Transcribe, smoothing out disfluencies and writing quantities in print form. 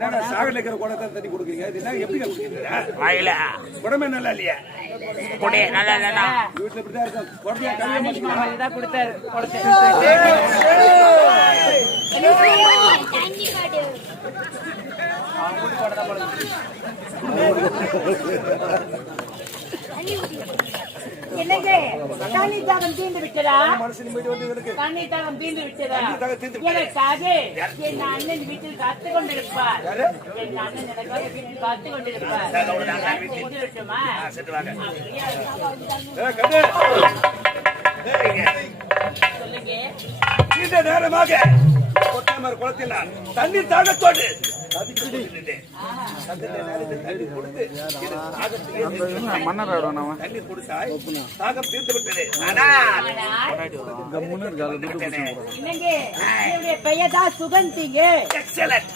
சாகல இருக்கிற குடத்தை தண்ணி கொடுக்குறீங்க. இது என்ன எப்படி கொடுக்குறீங்க? வாயில குடமே நல்லா இல்லையா? குடி நல்லா இல்லைண்ணா. வீட்டுல இப்படிதான் இருக்கும். குடத்தையா கழுவ மாட்டீங்களா? இதான் கொடுத்தாரு குடத்தை. என்னங்க தண்ணி தாகம் தீர்ந்து விட்டதா? தண்ணி தாகம் தீர்ந்து விட்டதா? எனக்காக என் அண்ணன் வீட்டில் காத்து கொண்டிருப்பார். என் அண்ணன் எனக்காக வீட்டில் காத்து கொண்டிருப்பார். விட்டுமா? சொல்லுங்க. இந்த நேரமாக கொட்டாமர் குளத்தில் தண்ணி தாகத்தோடு தண்ணீர் கொடுத்தாய், தாகம் தீர்த்து விட்டது. பெயர் தான் சுகந்திங்க. எக்ஸலன்ட்.